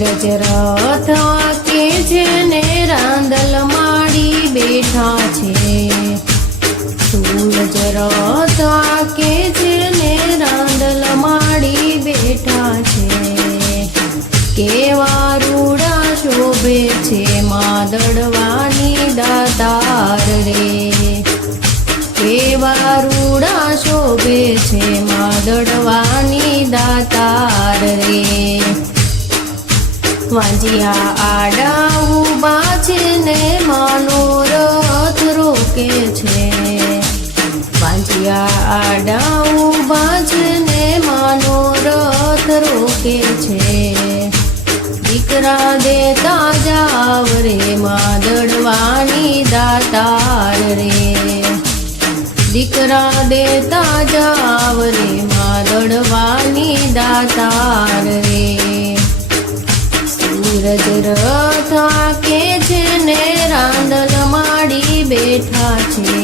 સૂરજ રથ કે જેને રાંદલ માડી બેઠા છે, સૂરજ રથ કે જેને રાંદલ માડી બેઠા છે, કેવા રૂડા શોભે છે માદડવાની દાતાર રે, કેવા રૂડા શોભે છે માદડવાની દાતાર રે, વાંજિયા આડા ઊભા છે ને મનોરથ રોકે છે, વાંજિયા આડા ઊભા છે ને મનોરથ રોકે છે, દીકરા દેતા જાવ રે માદડવાની દાતાર રે, દીકરા દેતા જાવ રે માદડવાની દાતાર રે, સૂરજ રથ કે જેને રાંદલ માડી બેઠા છે,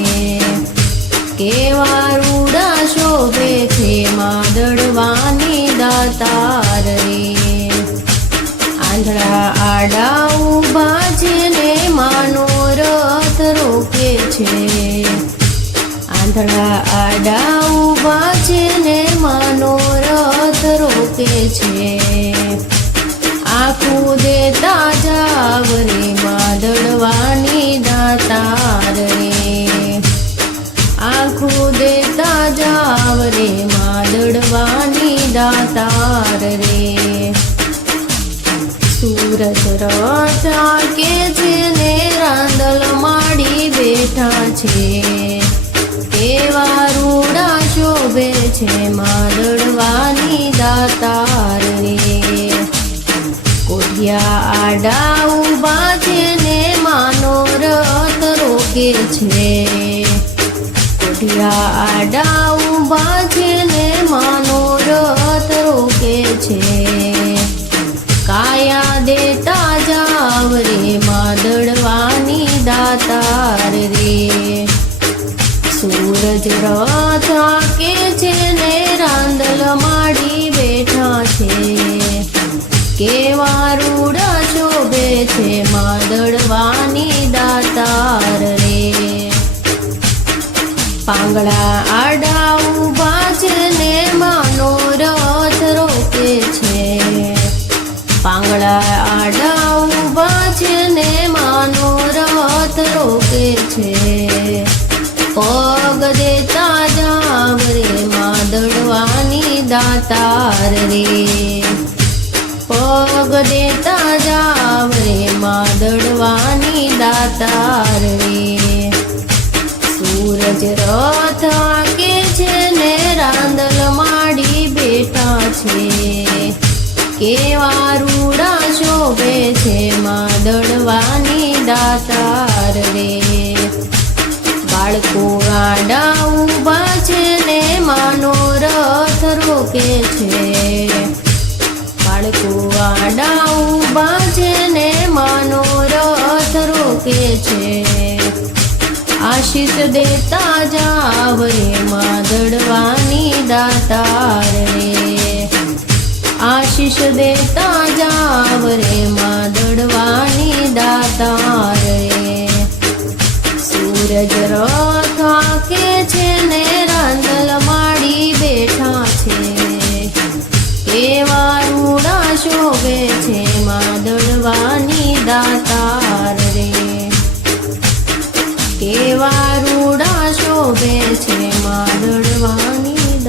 કેવા રૂડા શોભે છે માદડવાની દાતાર રે, આંધળા આડા ઊભા છે ને મનોરથ રોકે છે, આંધળા આડા ઊભા છે ને મનોરથ રોકે છે, આખું દેતા જાવ રે માદડવાની દાતાર રે, આખું દેતા જાવ રે માદડવાની દાતાર રે, સૂરજ રથ કે જેને રાંદલ માડી બેઠા છે, કેવા રૂડા શોભે છે માદડવાની દાતાર રે, કોઠિયા આડા ઊભા છે ને મનોરથ રોકે છે, કોઠિયા આડા ઊભા છે ને મનોરથ રોકે છે, કાયા દેતા જાવ રે માદડવાની દાતાર રે, સૂરજ રથ કે જેને રાંદલ માડી બેઠા છે, કેવા રૂડા શોભે છે માદડવાની દાતાર રે, પાંગળા આડા ઊભા છે ને મનોરથ રોકે છે, પાંગળા આડા ઊભા છે ને મનોરથ રોકે છે, પગ દેતા જાવ રે માદડવાની દાતાર રે, પગ દેતા જાવ રે માદડવાની દાતાર રે, સૂરજ રથ કે જેને રાંદલ માડી બેઠા છે, કેવા રૂડા શોભે છે માદડવાની દાતાર રે, બાળકો આડા ઊભા છે ને મનોરથ રોકે છે, બાળકો આડા ઊભા છે ને મનોરથ રોકે છે, આશીષ દેતા જાવ રે માદડવાની દાતાર રે, આશીષ દેતા જાવ રે માદડવાની દાતાર રે, સૂરજ રથ કે જેને રાંદલ માડી બેઠા છે, કેવા રૂડા શોભે છે માદડવાની દાતાર રે, કેવા રૂડા શોભે છે માદડ